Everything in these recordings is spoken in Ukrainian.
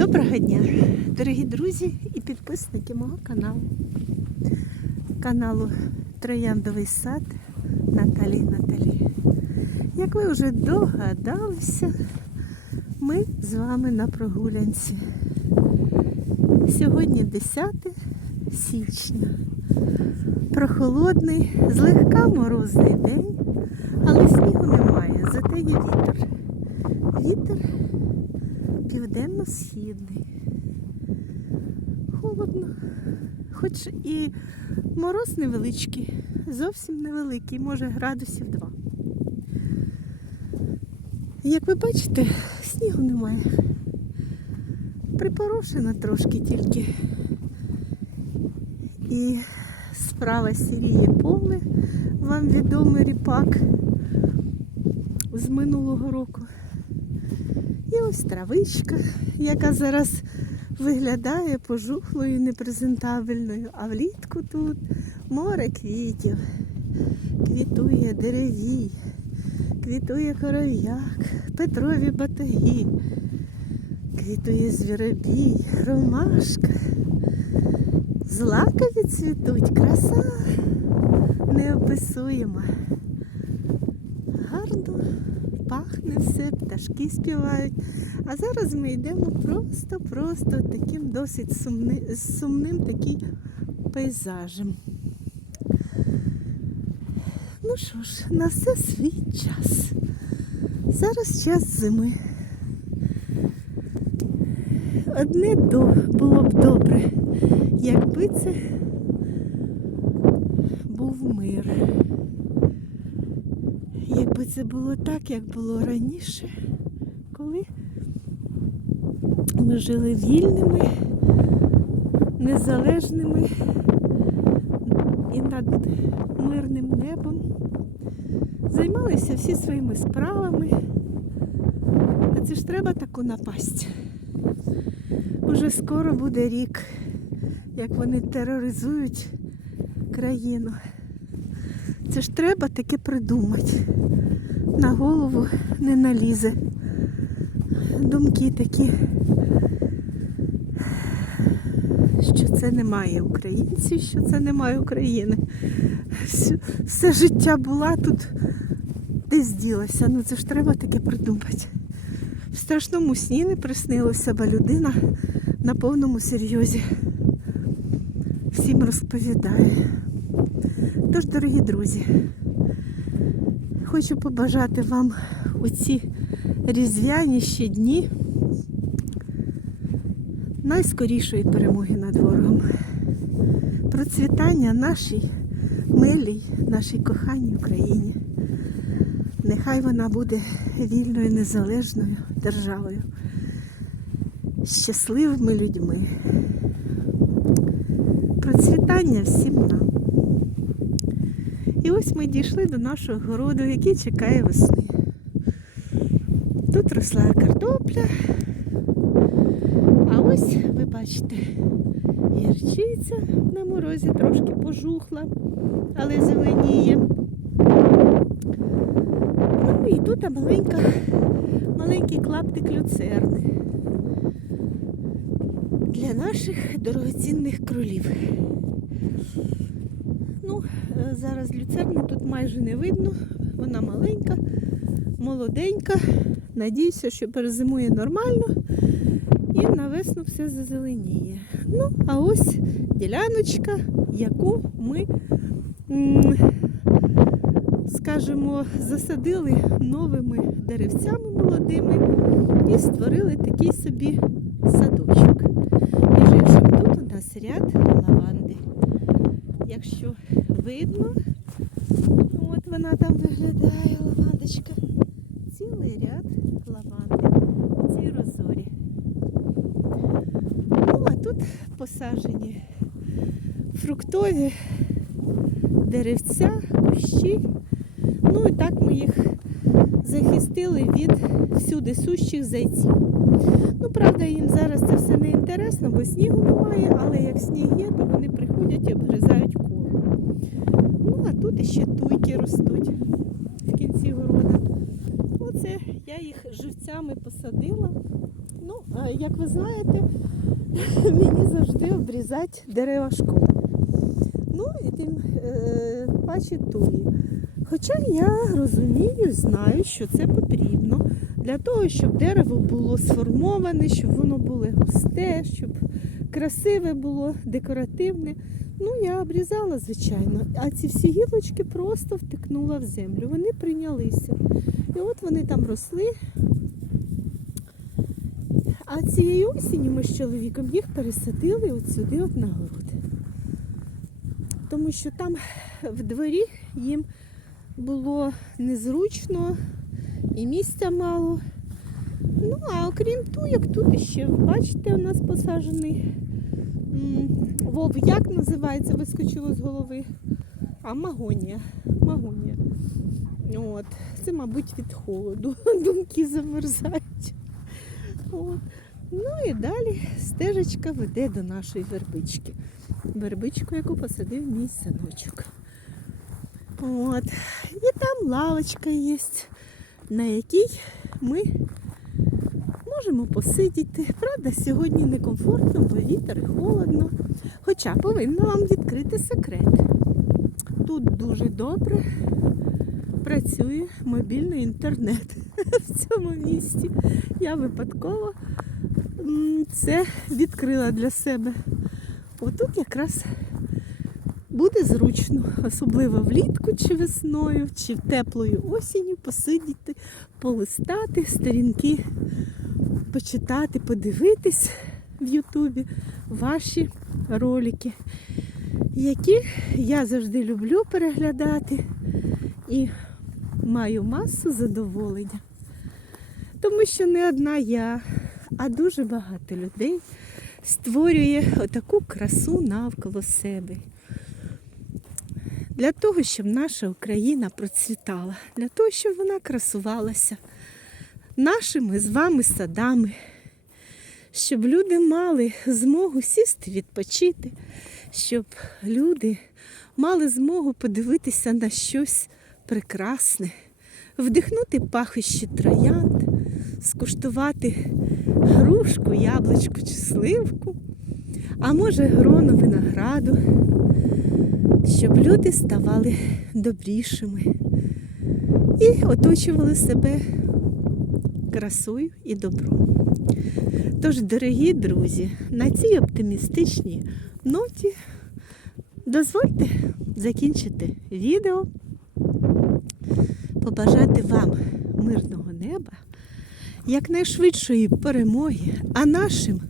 Доброго дня, дорогі друзі і підписники мого каналу. Каналу Трояндовий сад Наталії Наталі. Як ви вже догадалися, ми з вами на прогулянці. Сьогодні 10 січня. Прохолодний, злегка морозний день, але снігу немає, зате є вітер. Вітер південно-східний. Холодно. Хоч і мороз невеличкий, зовсім невеликий, може градусів 2. Як ви бачите, снігу немає. Припорошено трошки тільки. І справа сіріє поле, вам відомий ріпак з минулого року. І ось травичка, яка зараз виглядає пожухлою, непрезентабельною. А влітку тут море квітів. Квітує деревій, квітує коров'як, петрові батаги, квітує звіробій, ромашка. Злакові цвітуть, краса неописуєма. Гарно пахне все, пташки співають. А зараз ми йдемо просто-просто таким досить сумни, сумним таким пейзажем. Ну що ж, на все свій час. Зараз час зими. Одне було б добре, якби це був мир. Якби це було так, як було раніше, коли ми жили вільними, незалежними і над мирним небом, займалися всі своїми справами. А це ж треба таку напасть. Уже скоро буде рік, як вони тероризують країну. Це ж треба таке придумати. На голову не налізе. Думки такі, що це немає українців, що це немає України. Все, все життя була тут, десь ділася. Ну це ж треба таке придумати. В страшному сні не приснилося, бо людина на повному серйозі всім розповідає. Тож, дорогі друзі, хочу побажати вам у ці різдвяні ще дні найскорішої перемоги над ворогом. Процвітання нашій милій, нашій коханій Україні. Нехай вона буде вільною, незалежною державою, щасливими людьми. Процвітання всім нам. І ось ми дійшли до нашого городу, який чекає весни. Тут росла картопля. А ось ви бачите, гірчиця на морозі трошки пожухла, але зеленіє. Ну і тут маленька, маленький клаптик люцерни для наших дорогоцінних кролів. Зараз люцерни тут майже не видно. Вона маленька, молоденька. Надіюся, що перезимує нормально і на весну все зазеленіє. Ну, а ось діляночка, яку ми, скажімо, засадили новими деревцями молодими і створили такий собі садочок. Між іншим, тут у нас ряд видно, от вона там виглядає, лавандочка. Цілий ряд лаванди у цій розорі. Ну, а тут посаджені фруктові деревця, кущі. Ну і так ми їх захистили від всюди сущих зайців. Ну, правда, їм зараз це все не інтересно, бо снігу немає, але як сніг є, то вони приходять і обгризають тут іще туйки ростуть в кінці города. Оце я їх живцями посадила. Ну, як ви знаєте, мені завжди обрізати дерева школи. Ну і тим е, паче туї. Хоча я розумію, знаю, що це потрібно для того, щоб дерево було сформоване, щоб воно було густе, щоб красиве було, декоративне. Ну, я обрізала, звичайно, а ці всі гілочки просто втикнула в землю. Вони прийнялися. І от вони там росли. А цієї осінню ми з чоловіком їх пересадили от сюди, от на город. Тому що там в дворі їм було незручно і місця мало. Ну, а окрім того, як тут ще, бачите, у нас посаджений вов, як називається, вискочило з голови. А магонія. Магонія. От. Це, мабуть, від холоду. Думки замерзають. От. Ну і далі стежечка веде до нашої вербички. Вербичку, яку посадив мій синочок. От. І там лавочка є, на якій ми можемо посидіти. Правда, сьогодні некомфортно, бо вітер і холодно. Хоча повинна вам відкрити секрет. Тут дуже добре працює мобільний інтернет в цьому місті. Я випадково це відкрила для себе. Отут якраз буде зручно, особливо влітку чи весною, чи теплою осінню посидіти, полистати сторінки, почитати, подивитись в Ютубі ваші ролики, які я завжди люблю переглядати і маю масу задоволення. Тому що не одна я, а дуже багато людей створює отаку красу навколо себе. Для того, щоб наша Україна процвітала, для того, щоб вона красувалася нашими з вами садами, щоб люди мали змогу сісти, відпочити, щоб люди мали змогу подивитися на щось прекрасне, вдихнути пахощі троянд, скуштувати грушку, яблучку чи сливку, а може гроно винограду, щоб люди ставали добрішими і оточували себе красою і добром. Тож, дорогі друзі, на цій оптимістичній ноті дозвольте закінчити відео, побажати вам мирного неба, якнайшвидшої перемоги, а нашим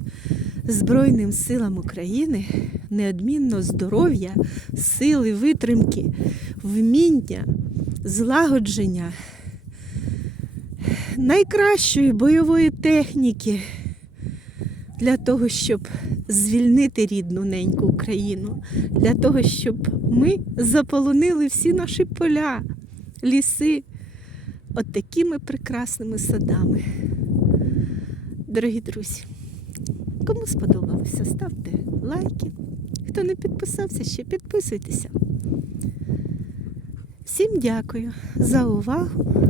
Збройним силам України неодмінно здоров'я, сили, витримки, вміння, злагодження, найкращої бойової техніки для того, щоб звільнити рідну неньку Україну, для того, щоб ми заполонили всі наші поля, ліси от такими прекрасними садами. Дорогі друзі, кому сподобалося, ставте лайки. Хто не підписався, ще підписуйтеся. Всім дякую за увагу.